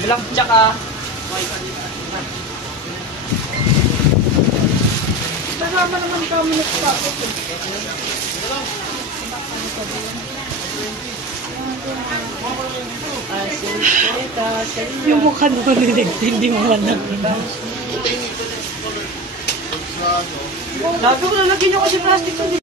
Black tsaka Kasama naman kami nagpapit. Yung mukha naman hindi mo man nagpapit. Sabi ko na lagyan nyo kasi plastic.